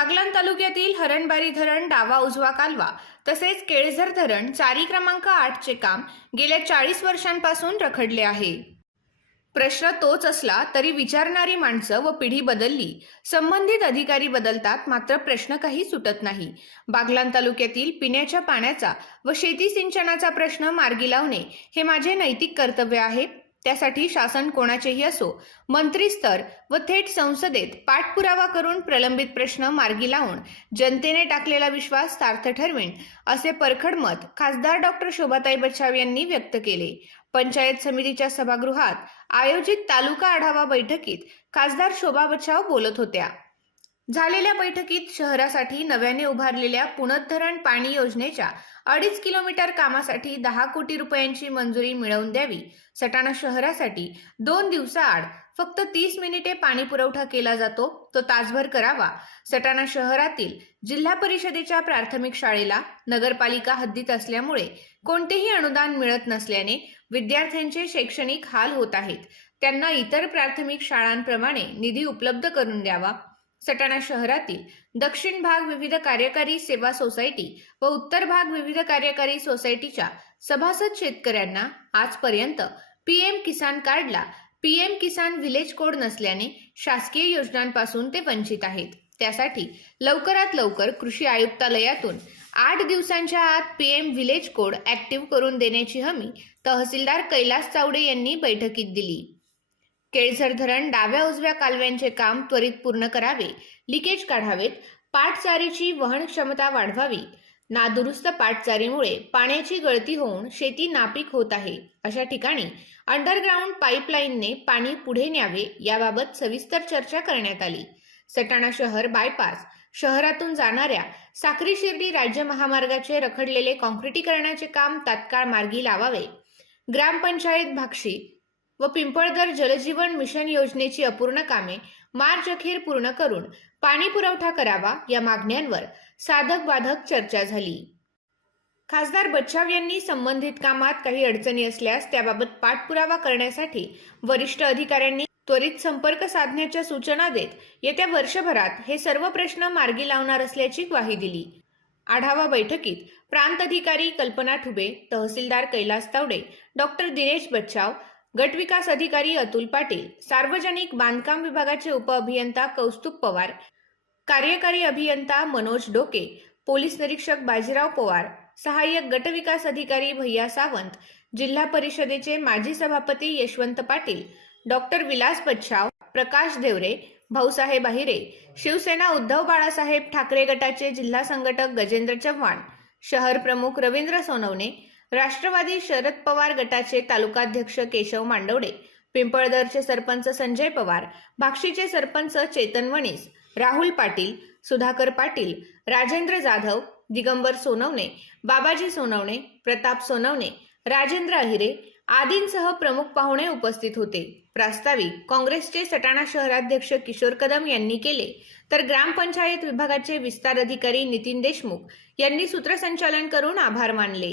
बागलान तालुक्यातील हरणबारी धरण डावा उजवा कालवा तसेच केळझर धरण चारी क्रमांक आठचे काम गेल्या चाळीस वर्षांपासून रखडले आहे. प्रश्न तोच असला तरी विचारणारी माणसं व पिढी बदलली. संबंधित अधिकारी बदलतात मात्र प्रश्न काही सुटत नाही. बागलान तालुक्यातील पिण्याच्या पाण्याचा व शेती सिंचनाचा प्रश्न मार्गी लावणे हे माझे नैतिक कर्तव्य आहे. त्यासाठी शासन कोणाचेही असो मंत्रीस्तर व थेट संसदेत पाठपुरावा करून प्रलंबित प्रश्न मार्गी लावून जनतेने टाकलेला विश्वास सार्थ ठरवेन असे परखड मत खासदार डॉक्टर शोभाताई बच्छाव यांनी व्यक्त केले. पंचायत समितीच्या सभागृहात आयोजित तालुका आढावा बैठकीत खासदार शोभा बच्छाव बोलत होत्या. झालेल्या बैठकीत शहरासाठी नव्याने उभारलेल्या पुनर्धरण पाणी योजनेच्या अडीच किलोमीटर कामासाठी दहा कोटी रुपयांची मंजुरी मिळवून द्यावी. सटाणा शहरासाठी दोन दिवसाआड फक्त तीस मिनिटे पाणी पुरवठा केला जातो तो तासभर करावा. सटाणा शहरातील जिल्हा परिषदेच्या प्राथमिक शाळेला नगरपालिका हद्दीत असल्यामुळे कोणतेही अनुदान मिळत नसल्याने विद्यार्थ्यांचे शैक्षणिक हाल होत आहेत. त्यांना इतर प्राथमिक शाळांप्रमाणे निधी उपलब्ध करून द्यावा. सटाणा शहरातील दक्षिण भाग विविध कार्यकारी सेवा सोसायटी व उत्तर भाग विविध कार्यकारी सोसायटीच्या सभासद शेतकऱ्यांना आजपर्यंत पीएम किसान कार्डला पीएम किसान व्हिलेज कोड नसल्याने शासकीय योजनांपासून ते वंचित आहेत. त्यासाठी लवकरात लवकर कृषी आयुक्तालयातून आठ दिवसांच्या आत पीएम व्हिलेज कोड ऍक्टिव्ह करून देण्याची हमी तहसीलदार कैलास चावडे यांनी बैठकीत दिली. केळझर धरण डाव्या उजव्या कालव्यांचे काम त्वरित पूर्ण करावे. लिकेज काढावेत. पाटचारीची वहन क्षमता वाढवावी. नादुरुस्त पाटचारीमुळे पाण्याची गळती होऊन शेती नापीक होत आहे. अशा ठिकाणी अंडरग्राऊंड पाईपलाईनने पाणी पुढे न्यावे याबाबत सविस्तर चर्चा करण्यात आली. सटाणा शहर बायपास. शहरातून जाणाऱ्या साक्री शिर्डी राज्य महामार्गाचे रखडलेले काँक्रिटीकरणाचे काम तात्काळ मार्गी लावावे. ग्रामपंचायत भाक्षी. व पिंपळगर जलजीवन मिशन योजनेची अपूर्ण कामे मार्च अखेर पूर्ण करून पाणी पुरवठा करावा या मागण्यांवर साधक बाधक चर्चा झाली. खासदार बच्चाव यांनी संबंधित कामात काही अडचणी असल्यास त्याबाबत पाठपुरावा करण्यासाठी वरिष्ठ अधिकाऱ्यांनी त्वरित संपर्क साधण्याच्या सूचना देत येत्या वर्षभरात हे सर्व प्रश्न मार्गी लावणार असल्याची ग्वाही दिली. आढावा बैठकीत प्रांत अधिकारी कल्पना ठुबे तहसीलदार कैलास तावडे डॉक्टर दिनेश बच्चाव गटविकास अधिकारी अतुल पाटील सार्वजनिक बांधकाम विभागाचे उपअभियंता कौस्तुभ पवार कार्यकारी अभियंता मनोज डोके पोलीस निरीक्षक बाजीराव पवार सहाय्यक गटविकास अधिकारी भैया सावंत जिल्हा परिषदेचे माजी सभापती यशवंत पाटील डॉक्टर विलास पच्छाव प्रकाश देवरे भाऊसाहेब अहिरे शिवसेना उद्धव बाळासाहेब ठाकरे गटाचे जिल्हा संघटक गजेंद्र चव्हाण शहर प्रमुख रवींद्र सोनवणे राष्ट्रवादी शरद पवार गटाचे तालुकाध्यक्ष केशव मांडवडे पिंपळदरचे सरपंच संजय पवार भाक्षीचे सरपंच चेतन वणीस राहुल पाटील सुधाकर पाटील राजेंद्र जाधव दिगंबर सोनवणे बाबाजी सोनवणे प्रताप सोनवणे राजेंद्र अहिरे आदींसह प्रमुख पाहुणे उपस्थित होते. प्रास्ताविक काँग्रेसचे सटाणा शहराध्यक्ष किशोर कदम यांनी केले. तर ग्रामपंचायत विभागाचे विस्तार अधिकारी नितीन देशमुख यांनी सूत्रसंचालन करून आभार मानले.